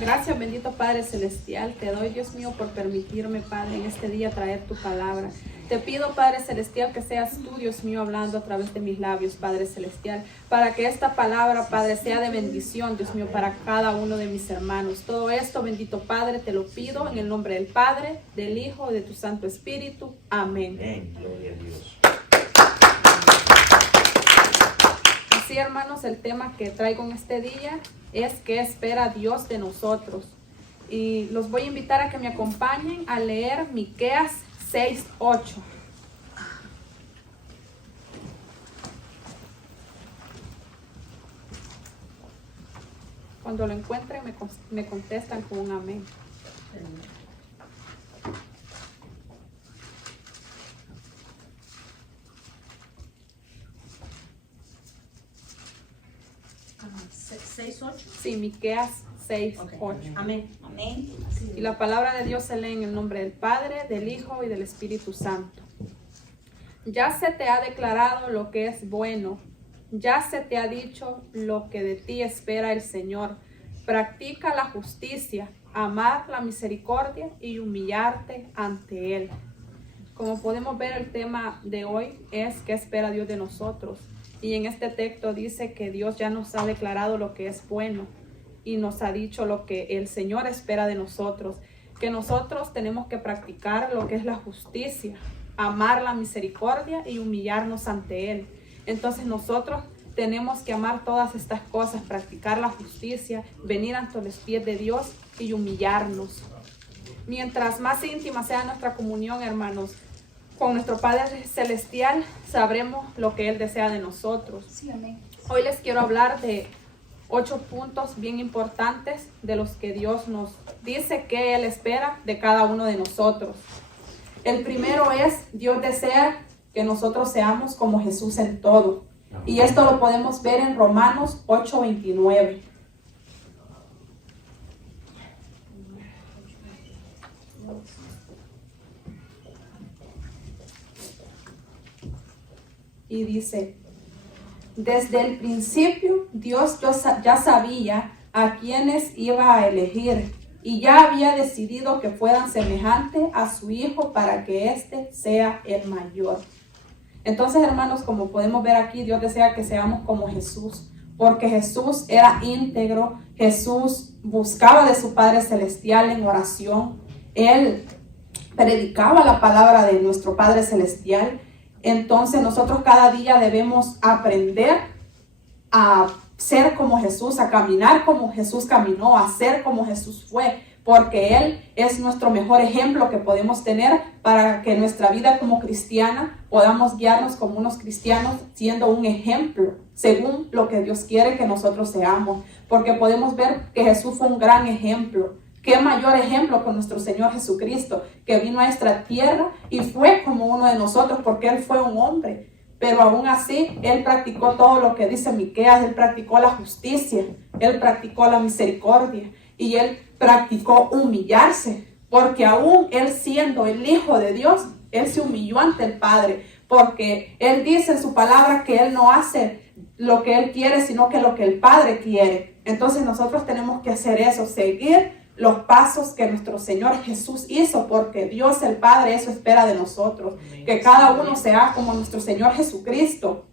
Gracias, bendito Padre Celestial. Te doy, Dios mío, por permitirme, Padre, en este día traer tu palabra. Te pido, Padre Celestial, que seas tú, Dios mío, hablando a través de mis labios, Padre Celestial, para que esta palabra, Padre, sea de bendición, Dios mío, para cada uno de mis hermanos. Todo esto, bendito Padre, te lo pido en el nombre del Padre, del Hijo y de tu Santo Espíritu. Amén. Amén. Gloria a Dios. Así, hermanos, el tema que traigo en este día es ¿qué espera Dios de nosotros? Y los voy a invitar a que me acompañen a leer Miqueas 6:8. Cuando lo encuentren me contestan con un amén. ¿6:8? Sí, Miqueas 6:8. Okay. Amén. Amén. Y la palabra de Dios se lee en el nombre del Padre, del Hijo y del Espíritu Santo. Ya se te ha declarado lo que es bueno. Ya se te ha dicho lo que de ti espera el Señor. Practica la justicia, amar la misericordia y humillarte ante Él. Como podemos ver, el tema de hoy es ¿qué espera Dios de nosotros? Y en este texto dice que Dios ya nos ha declarado lo que es bueno y nos ha dicho lo que el Señor espera de nosotros, que nosotros tenemos que practicar lo que es la justicia, amar la misericordia y humillarnos ante Él. Entonces nosotros tenemos que amar todas estas cosas, practicar la justicia, venir ante los pies de Dios y humillarnos. Mientras más íntima sea nuestra comunión, hermanos, con nuestro Padre Celestial, sabremos lo que Él desea de nosotros. Sí, amén. Hoy les quiero hablar de 8 puntos bien importantes de los que Dios nos dice que Él espera de cada uno de nosotros. El primero es, Dios desea que nosotros seamos como Jesús en todo. Y esto lo podemos ver en Romanos 8:29. Y dice, desde el principio Dios ya sabía a quienes iba a elegir y ya había decidido que fueran semejantes a su Hijo para que éste sea el mayor. Entonces, hermanos, como podemos ver aquí, Dios desea que seamos como Jesús, porque Jesús era íntegro, Jesús buscaba de su Padre Celestial en oración, Él predicaba la palabra de nuestro Padre Celestial. Entonces nosotros cada día debemos aprender a ser como Jesús, a caminar como Jesús caminó, a ser como Jesús fue, porque Él es nuestro mejor ejemplo que podemos tener para que nuestra vida como cristiana podamos guiarnos como unos cristianos siendo un ejemplo según lo que Dios quiere que nosotros seamos, porque podemos ver que Jesús fue un gran ejemplo. Qué mayor ejemplo con nuestro Señor Jesucristo, que vino a esta tierra y fue como uno de nosotros, porque Él fue un hombre. Pero aún así, Él practicó todo lo que dice Miqueas. Él practicó la justicia, Él practicó la misericordia y Él practicó humillarse. Porque aún Él siendo el Hijo de Dios, Él se humilló ante el Padre. Porque Él dice en su palabra que Él no hace lo que Él quiere, sino que lo que el Padre quiere. Entonces nosotros tenemos que hacer eso, seguir los pasos que nuestro Señor Jesús hizo, porque Dios el Padre eso espera de nosotros, que cada uno sea como nuestro Señor Jesucristo.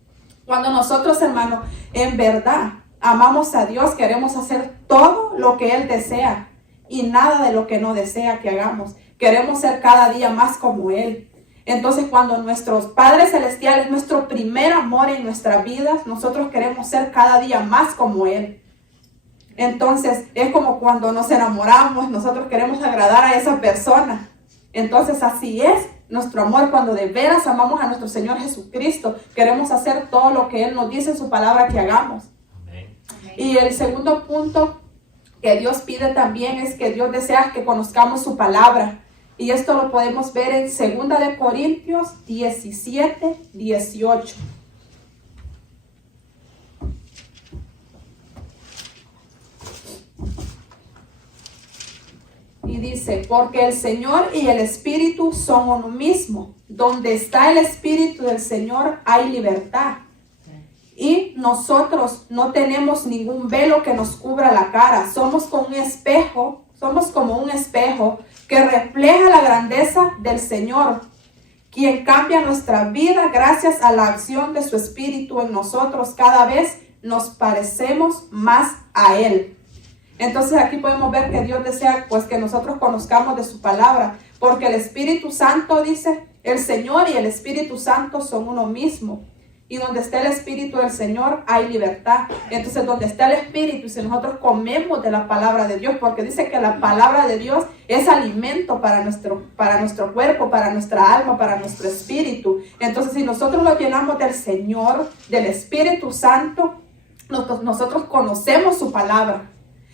Cuando nosotros, hermanos, en verdad amamos a Dios, queremos hacer todo lo que Él desea y nada de lo que no desea que hagamos. Queremos ser cada día más como Él. Entonces, cuando nuestro Padre Celestial es nuestro primer amor en nuestras vidas, nosotros queremos ser cada día más como Él. Entonces, es como cuando nos enamoramos, nosotros queremos agradar a esa persona. Entonces, así es nuestro amor cuando de veras amamos a nuestro Señor Jesucristo. Queremos hacer todo lo que Él nos dice en su palabra que hagamos. Amén. Y el segundo punto que Dios pide también es que Dios desea que conozcamos su palabra. Y esto lo podemos ver en 2 de Corintios 17:18. Y dice, porque el Señor y el Espíritu son uno mismo. Donde está el Espíritu del Señor hay libertad. Y nosotros no tenemos ningún velo que nos cubra la cara. Somos como un espejo que refleja la grandeza del Señor, quien cambia nuestra vida gracias a la acción de su Espíritu en nosotros. Cada vez nos parecemos más a Él. Entonces aquí podemos ver que Dios desea pues que nosotros conozcamos de su palabra, porque el Espíritu Santo, dice, el Señor y el Espíritu Santo son uno mismo. Y donde está el Espíritu del Señor hay libertad. Entonces donde está el Espíritu, si nosotros comemos de la palabra de Dios, porque dice que la palabra de Dios es alimento para nuestro cuerpo, para nuestra alma, para nuestro espíritu. Entonces si nosotros lo llenamos del Señor, del Espíritu Santo, nosotros conocemos su palabra.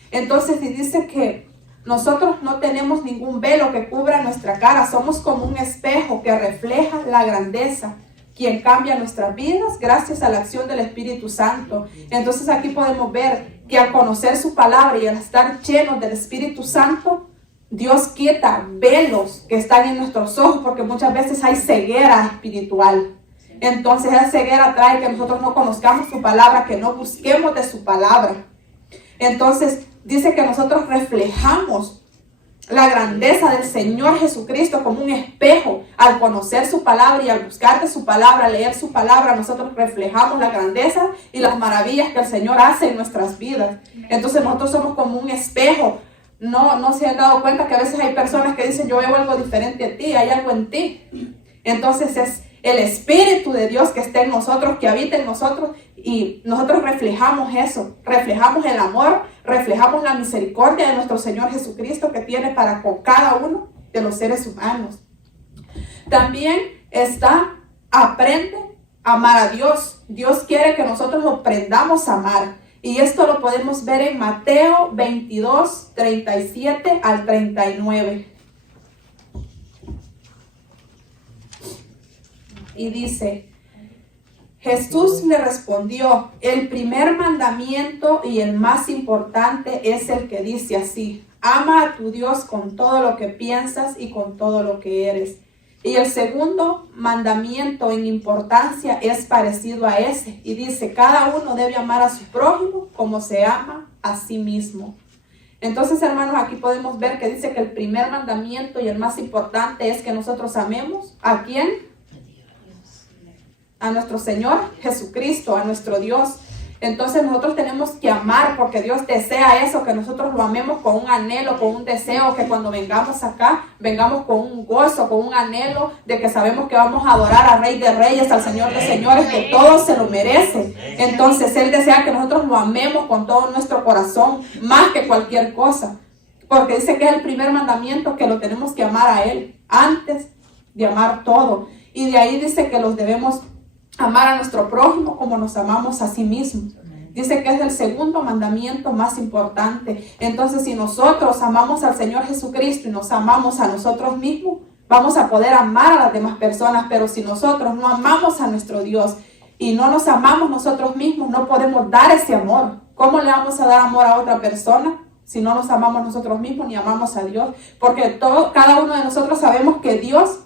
Entonces si dice que nosotros no tenemos ningún velo que cubra nuestra cara, somos como un espejo que refleja la grandeza, quien cambia nuestras vidas gracias a la acción del Espíritu Santo. Entonces aquí podemos ver que al conocer su palabra y al estar llenos del Espíritu Santo, Dios quita velos que están en nuestros ojos, porque muchas veces hay ceguera espiritual. Entonces esa ceguera trae que nosotros no conozcamos su palabra, que no busquemos de su palabra. Entonces dice que nosotros reflejamos la grandeza del Señor Jesucristo como un espejo. Al conocer su palabra y al buscar de su palabra, leer su palabra, nosotros reflejamos la grandeza y las maravillas que el Señor hace en nuestras vidas. Entonces nosotros somos como un espejo. No se han dado cuenta que a veces hay personas que dicen: yo veo algo diferente a ti, hay algo en ti. Entonces es el Espíritu de Dios que está en nosotros, que habita en nosotros, y nosotros reflejamos eso, reflejamos el amor, reflejamos la misericordia de nuestro Señor Jesucristo que tiene para con cada uno de los seres humanos. También aprende a amar a Dios. Dios quiere que nosotros aprendamos a amar. Y esto lo podemos ver en Mateo 22, 37 al 39. Y dice: Jesús le respondió: el primer mandamiento y el más importante es el que dice así: ama a tu Dios con todo lo que piensas y con todo lo que eres. Y el segundo mandamiento en importancia es parecido a ese, y dice: cada uno debe amar a su prójimo como se ama a sí mismo. Entonces, hermanos, aquí podemos ver que dice que el primer mandamiento y el más importante es que nosotros amemos ¿a quién? A nuestro Señor Jesucristo, a nuestro Dios. Entonces nosotros tenemos que amar, porque Dios desea eso, que nosotros lo amemos con un anhelo, con un deseo, que cuando vengamos acá, vengamos con un gozo, con un anhelo de que sabemos que vamos a adorar al Rey de Reyes, al Señor de Señores, que todo se lo merece. Entonces Él desea que nosotros lo amemos con todo nuestro corazón, más que cualquier cosa, porque dice que es el primer mandamiento, que lo tenemos que amar a Él antes de amar todo. Y de ahí dice que los debemos amar a nuestro prójimo como nos amamos a sí mismos. Dice que es el segundo mandamiento más importante. Entonces, si nosotros amamos al Señor Jesucristo y nos amamos a nosotros mismos, vamos a poder amar a las demás personas. Pero si nosotros no amamos a nuestro Dios y no nos amamos nosotros mismos, no podemos dar ese amor. ¿Cómo le vamos a dar amor a otra persona si no nos amamos nosotros mismos ni amamos a Dios? Porque cada uno de nosotros sabemos que Dios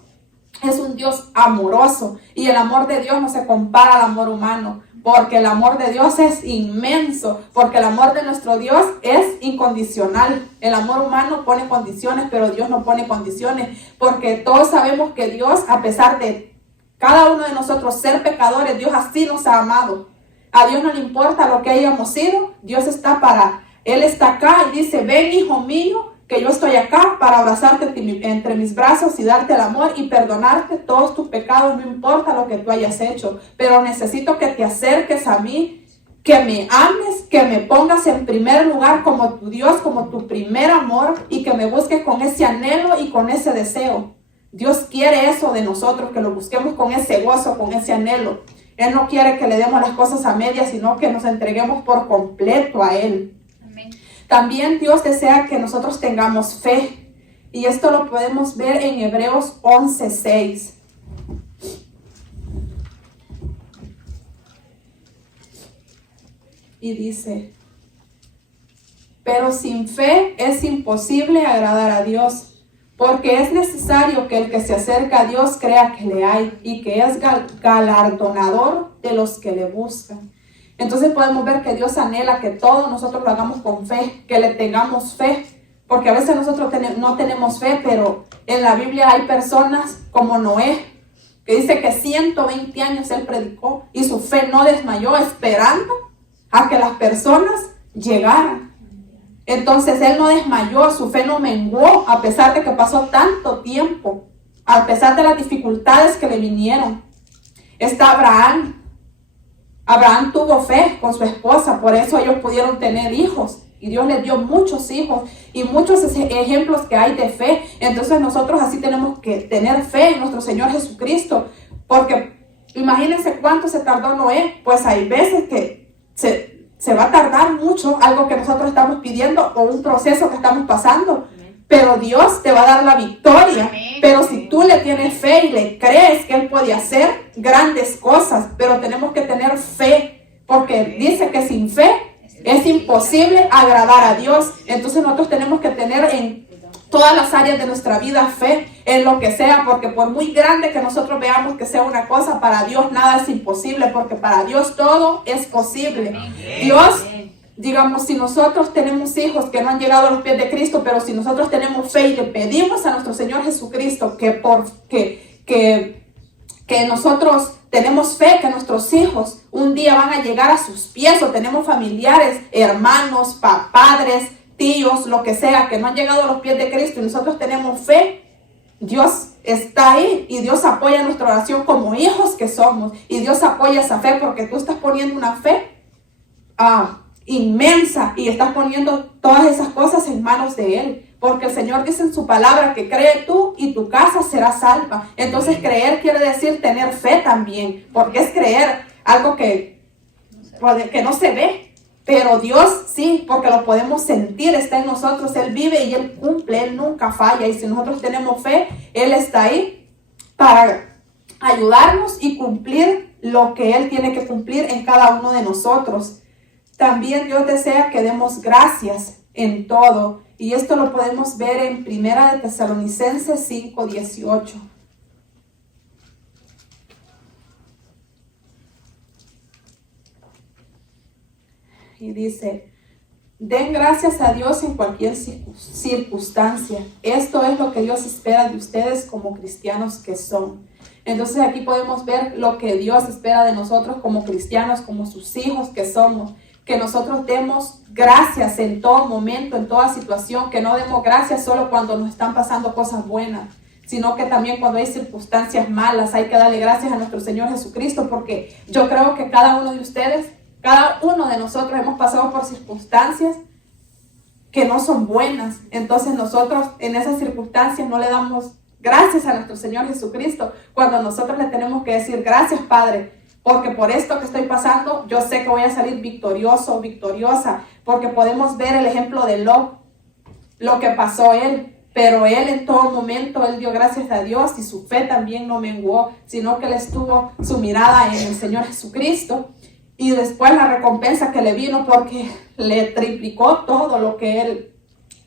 es un Dios amoroso, y el amor de Dios no se compara al amor humano, porque el amor de Dios es inmenso, porque el amor de nuestro Dios es incondicional. El amor humano pone condiciones, pero Dios no pone condiciones, porque todos sabemos que Dios, a pesar de cada uno de nosotros ser pecadores, Dios así nos ha amado. A Dios no le importa lo que hayamos sido, Él está acá y dice: ven, hijo mío, que yo estoy acá para abrazarte entre mis brazos y darte el amor y perdonarte todos tus pecados, no importa lo que tú hayas hecho, pero necesito que te acerques a mí, que me ames, que me pongas en primer lugar como tu Dios, como tu primer amor, y que me busques con ese anhelo y con ese deseo. Dios quiere eso de nosotros, que lo busquemos con ese gozo, con ese anhelo. Él no quiere que le demos las cosas a medias, sino que nos entreguemos por completo a Él. También Dios desea que nosotros tengamos fe, y esto lo podemos ver en Hebreos 11:6. Y dice: pero sin fe es imposible agradar a Dios, porque es necesario que el que se acerca a Dios crea que le hay y que es galardonador de los que le buscan. Entonces podemos ver que Dios anhela que todos nosotros lo hagamos con fe, que le tengamos fe, porque a veces nosotros no tenemos fe, pero en la Biblia hay personas como Noé, que dice que 120 años él predicó y su fe no desmayó, esperando a que las personas llegaran. Entonces él no desmayó, su fe no menguó, a pesar de que pasó tanto tiempo, a pesar de las dificultades que le vinieron. Está Abraham. Abraham tuvo fe con su esposa, por eso ellos pudieron tener hijos. Y Dios les dio muchos hijos y muchos ejemplos que hay de fe. Entonces nosotros así tenemos que tener fe en nuestro Señor Jesucristo. Porque imagínense cuánto se tardó Noé. Pues hay veces que se va a tardar mucho algo que nosotros estamos pidiendo o un proceso que estamos pasando. Pero Dios te va a dar la victoria. Pero si tú le tienes fe y le crees que Él puede hacer grandes cosas, pero tenemos que tener fe, porque dice que sin fe es imposible agradar a Dios. Entonces nosotros tenemos que tener en todas las áreas de nuestra vida fe, en lo que sea, porque por muy grande que nosotros veamos que sea una cosa, para Dios nada es imposible, porque para Dios todo es posible. Dios, digamos, si nosotros tenemos hijos que no han llegado a los pies de Cristo, pero si nosotros tenemos fe y le pedimos a nuestro Señor Jesucristo que nosotros tenemos fe que nuestros hijos un día van a llegar a sus pies, o tenemos familiares, hermanos, padres, tíos, lo que sea, que no han llegado a los pies de Cristo y nosotros tenemos fe, Dios está ahí y Dios apoya nuestra oración como hijos que somos, y Dios apoya esa fe porque tú estás poniendo una fe inmensa y estás poniendo todas esas cosas en manos de Él. Porque el Señor dice en su palabra que cree tú y tu casa será salva. Entonces creer quiere decir tener fe también, porque es creer algo que no se ve, pero Dios sí, porque lo podemos sentir, está en nosotros, Él vive y Él cumple, Él nunca falla. Y si nosotros tenemos fe, Él está ahí para ayudarnos y cumplir lo que Él tiene que cumplir en cada uno de nosotros. También Dios desea que demos gracias en todo. Y esto lo podemos ver en 1 de Tesalonicenses 5:18. Y dice, den gracias a Dios en cualquier circunstancia. Esto es lo que Dios espera de ustedes como cristianos que son. Entonces aquí podemos ver lo que Dios espera de nosotros como cristianos, como sus hijos que somos. Que nosotros demos gracias en todo momento, en toda situación, que no demos gracias solo cuando nos están pasando cosas buenas, sino que también cuando hay circunstancias malas hay que darle gracias a nuestro Señor Jesucristo, porque yo creo que cada uno de ustedes, cada uno de nosotros hemos pasado por circunstancias que no son buenas. Entonces nosotros en esas circunstancias no le damos gracias a nuestro Señor Jesucristo, cuando nosotros le tenemos que decir gracias, Padre, porque por esto que estoy pasando, yo sé que voy a salir victorioso o victoriosa, porque podemos ver el ejemplo de Lot, lo que pasó él, pero él en todo momento, él dio gracias a Dios y su fe también no menguó, sino que él estuvo su mirada en el Señor Jesucristo, y después la recompensa que le vino, porque le triplicó todo lo que él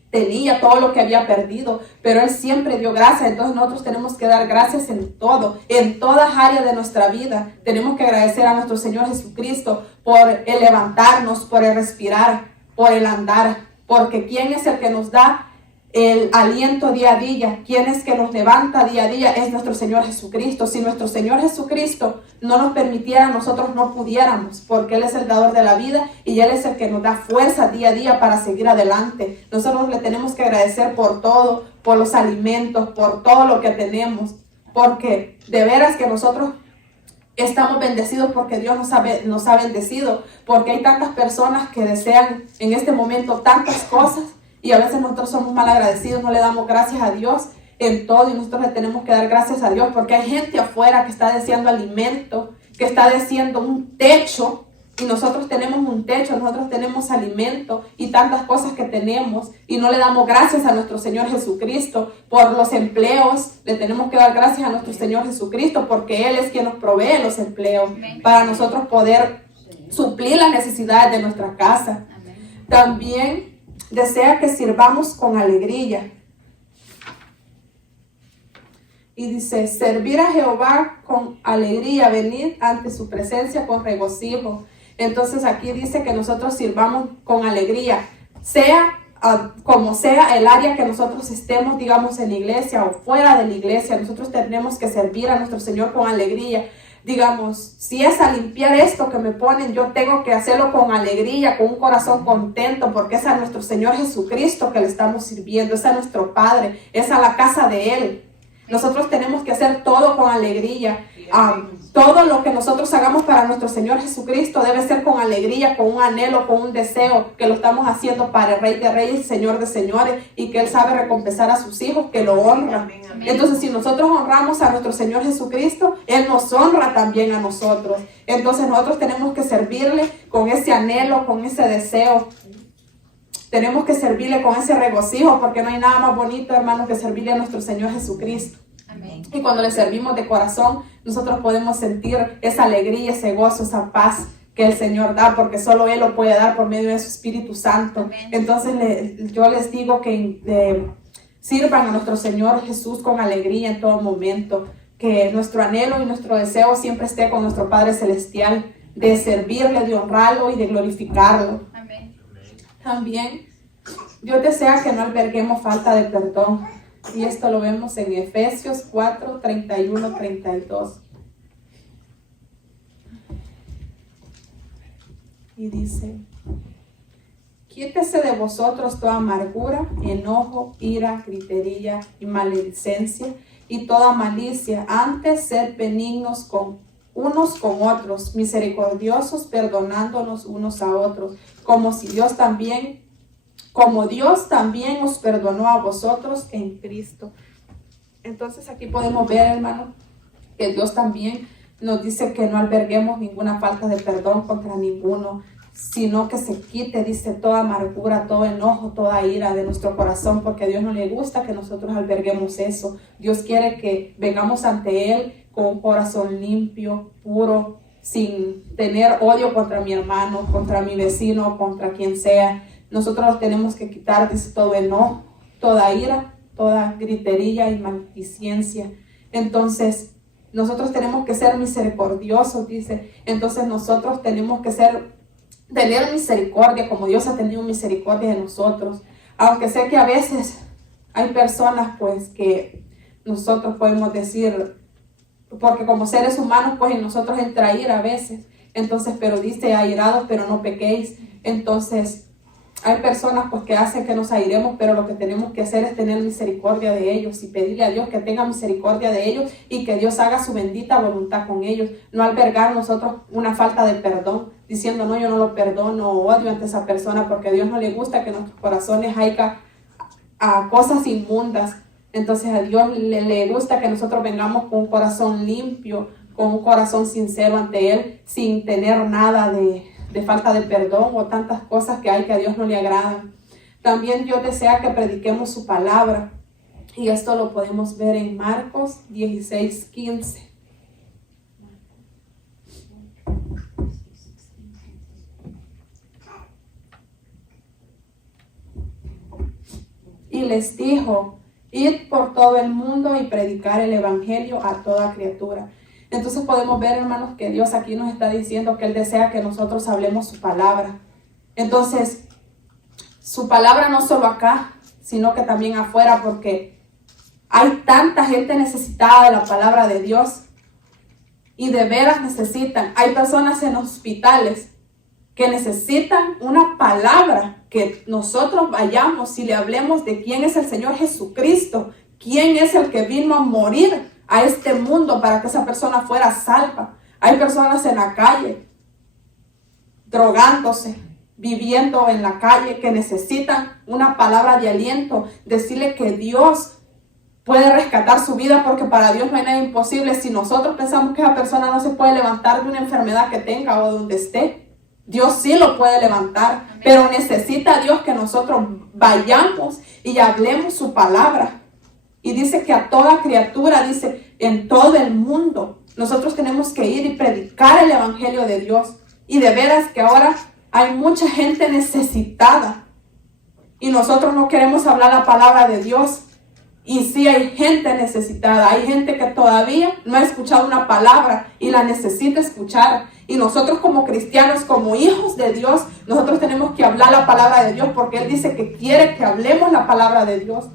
tenía, todo lo que había perdido, pero él siempre dio gracias. Entonces nosotros tenemos que dar gracias en todo, en todas áreas de nuestra vida. Tenemos que agradecer a nuestro Señor Jesucristo por el levantarnos, por el respirar, por el andar, porque ¿quién es el que nos da el aliento día a día? ¿Quién es que nos levanta día a día? Es nuestro Señor Jesucristo. Si nuestro Señor Jesucristo no nos permitiera, nosotros no pudiéramos, porque Él es el dador de la vida y Él es el que nos da fuerza día a día para seguir adelante. Nosotros le tenemos que agradecer por todo, por los alimentos, por todo lo que tenemos, porque de veras que nosotros estamos bendecidos porque Dios nos ha bendecido, porque hay tantas personas que desean en este momento tantas cosas. Y a veces nosotros somos mal agradecidos, no le damos gracias a Dios en todo, y nosotros le tenemos que dar gracias a Dios, porque hay gente afuera que está deseando alimento, que está deseando un techo, y nosotros tenemos un techo, nosotros tenemos alimento y tantas cosas que tenemos, y no le damos gracias a nuestro Señor Jesucristo por los empleos. Le tenemos que dar gracias a nuestro Señor Jesucristo, porque Él es quien nos provee los empleos para nosotros poder suplir las necesidades de nuestra casa. También desea que sirvamos con alegría. Y dice, servir a Jehová con alegría, venid ante su presencia con regocijo. Entonces aquí dice que nosotros sirvamos con alegría, sea como sea el área que nosotros estemos, digamos, en la iglesia o fuera de la iglesia. Nosotros tenemos que servir a nuestro Señor con alegría. Digamos, si es a limpiar esto que me ponen, yo tengo que hacerlo con alegría, con un corazón contento, porque es a nuestro Señor Jesucristo que le estamos sirviendo, es a nuestro Padre, es a la casa de Él. Nosotros tenemos que hacer todo con alegría. Todo lo que nosotros hagamos para nuestro Señor Jesucristo debe ser con alegría, con un anhelo, con un deseo, que lo estamos haciendo para el Rey de Reyes y Señor de Señores, y que Él sabe recompensar a sus hijos, que lo honran. Entonces, si nosotros honramos a nuestro Señor Jesucristo, Él nos honra también a nosotros. Entonces, nosotros tenemos que servirle con ese anhelo, con ese deseo. Tenemos que servirle con ese regocijo, porque no hay nada más bonito, hermanos, que servirle a nuestro Señor Jesucristo. Amén. Y cuando le servimos de corazón, nosotros podemos sentir esa alegría, ese gozo, esa paz que el Señor da, porque solo Él lo puede dar por medio de su Espíritu Santo. Amén. Entonces yo les digo que sirvan a nuestro Señor Jesús con alegría en todo momento, que nuestro anhelo y nuestro deseo siempre esté con nuestro Padre Celestial, de servirle, de honrarlo y de glorificarlo. Amén. También Dios desea que no alberguemos falta de perdón. Y esto lo vemos en Efesios 4, 31, 32. Y dice: quítese de vosotros toda amargura, enojo, ira, gritería y maledicencia y toda malicia. Antes sed benignos unos con otros, misericordiosos, perdonándonos unos a otros, como Dios también os perdonó a vosotros en Cristo. Entonces aquí podemos ver, hermano, que Dios también nos dice que no alberguemos ninguna falta de perdón contra ninguno, sino que se quite, dice, toda amargura, todo enojo, toda ira de nuestro corazón, porque a Dios no le gusta que nosotros alberguemos eso. Dios quiere que vengamos ante Él con un corazón limpio, puro, sin tener odio contra mi hermano, contra mi vecino, contra quien sea. Nosotros tenemos que quitar, dice, todo enojo, toda ira, toda gritería y maldicencia. Entonces, nosotros tenemos que ser misericordiosos, dice. Entonces, nosotros tenemos que tener misericordia, como Dios ha tenido misericordia de nosotros. Aunque sé que a veces hay personas, pues, que nosotros podemos decir, porque como seres humanos, pues, en nosotros entra ira a veces. Entonces, pero dice, airados, pero no pequéis. Entonces, hay personas pues que hacen que nos airemos, pero lo que tenemos que hacer es tener misericordia de ellos y pedirle a Dios que tenga misericordia de ellos y que Dios haga su bendita voluntad con ellos. No albergar nosotros una falta de perdón, diciendo, no, yo no lo perdono o odio ante esa persona, porque a Dios no le gusta que en nuestros corazones haya cosas inmundas. Entonces a Dios le gusta que nosotros vengamos con un corazón limpio, con un corazón sincero ante Él, sin tener nada de falta de perdón o tantas cosas que hay que a Dios no le agradan. También Dios desea que prediquemos su palabra, y esto lo podemos ver en Marcos 16, 15. Y les dijo: id por todo el mundo y predicar el evangelio a toda criatura. Entonces podemos ver, hermanos, que Dios aquí nos está diciendo que Él desea que nosotros hablemos su palabra. Entonces, su palabra no solo acá, sino que también afuera, porque hay tanta gente necesitada de la palabra de Dios. Y de veras necesitan. Hay personas en hospitales que necesitan una palabra, que nosotros vayamos y le hablemos de quién es el Señor Jesucristo, quién es el que vino a morir a este mundo para que esa persona fuera salva. Hay personas en la calle, drogándose, viviendo en la calle, que necesitan una palabra de aliento, decirle que Dios puede rescatar su vida, porque para Dios no hay nada imposible. Si nosotros pensamos que esa persona no se puede levantar de una enfermedad que tenga o donde esté, Dios sí lo puede levantar. Amén. Pero necesita Dios que nosotros vayamos y hablemos su palabra. Y dice que a toda criatura, dice, en todo el mundo, nosotros tenemos que ir y predicar el evangelio de Dios. Y de veras que ahora hay mucha gente necesitada. Y nosotros no queremos hablar la palabra de Dios. Y sí hay gente necesitada, hay gente que todavía no ha escuchado una palabra y la necesita escuchar. Y nosotros como cristianos, como hijos de Dios, nosotros tenemos que hablar la palabra de Dios, porque Él dice que quiere que hablemos la palabra de Dios.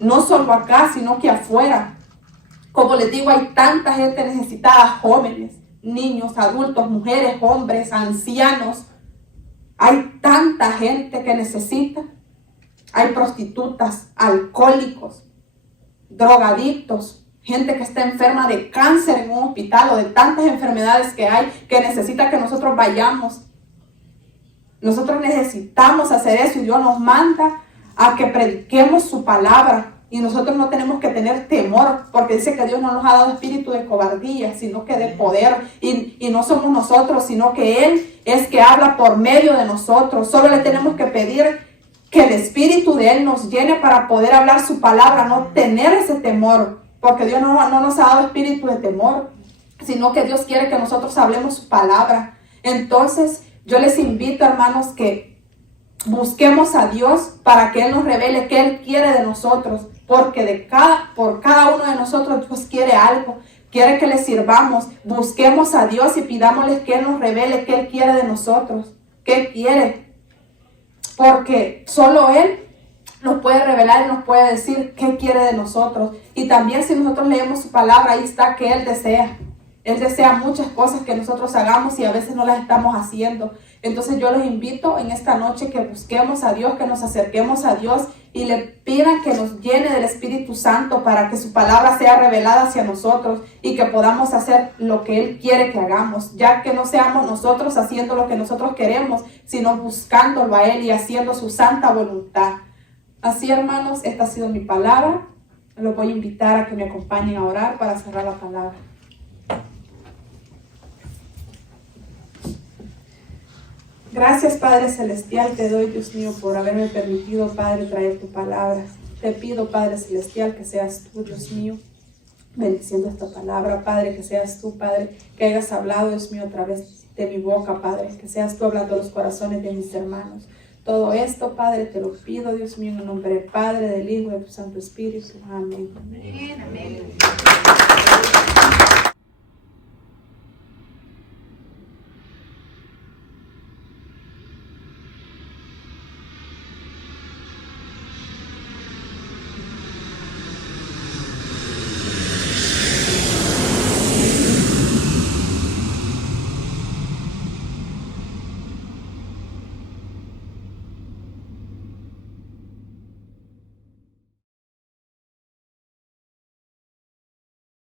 No solo acá, sino que afuera. Como les digo, hay tanta gente necesitada, jóvenes, niños, adultos, mujeres, hombres, ancianos. Hay tanta gente que necesita. Hay prostitutas, alcohólicos, drogadictos, gente que está enferma de cáncer en un hospital o de tantas enfermedades que hay, que necesita que nosotros vayamos. Nosotros necesitamos hacer eso y Dios nos manda a que prediquemos su palabra. Y nosotros no tenemos que tener temor, porque dice que Dios no nos ha dado espíritu de cobardía, sino que de poder. Y no somos nosotros, sino que Él es que habla por medio de nosotros. Solo le tenemos que pedir que el espíritu de Él nos llene para poder hablar su palabra, no tener ese temor, porque Dios no nos ha dado espíritu de temor, sino que Dios quiere que nosotros hablemos su palabra. Entonces, yo les invito, hermanos, que busquemos a Dios para que Él nos revele qué Él quiere de nosotros, porque por cada uno de nosotros Dios quiere algo, quiere que le sirvamos. Busquemos a Dios y pidámosle que Él nos revele qué Él quiere de nosotros, qué quiere, porque solo Él nos puede revelar y nos puede decir qué quiere de nosotros. Y también si nosotros leemos su palabra, ahí está que Él desea. Él desea muchas cosas que nosotros hagamos y a veces no las estamos haciendo. Entonces yo los invito en esta noche que busquemos a Dios, que nos acerquemos a Dios y le pidan que nos llene del Espíritu Santo para que su palabra sea revelada hacia nosotros y que podamos hacer lo que Él quiere que hagamos, ya que no seamos nosotros haciendo lo que nosotros queremos, sino buscándolo a Él y haciendo su santa voluntad. Así, hermanos, esta ha sido mi palabra. Los voy a invitar a que me acompañen a orar para cerrar la palabra. Gracias, Padre Celestial, te doy, Dios mío, por haberme permitido, Padre, traer tu palabra. Te pido, Padre Celestial, que seas tú, Dios mío, bendiciendo esta palabra, Padre, que seas tú, Padre, que hayas hablado, Dios mío, a través de mi boca, Padre, que seas tú hablando a los corazones de mis hermanos. Todo esto, Padre, te lo pido, Dios mío, en el nombre del Padre, del Hijo y del Santo Espíritu. Amén. Amén. Amén.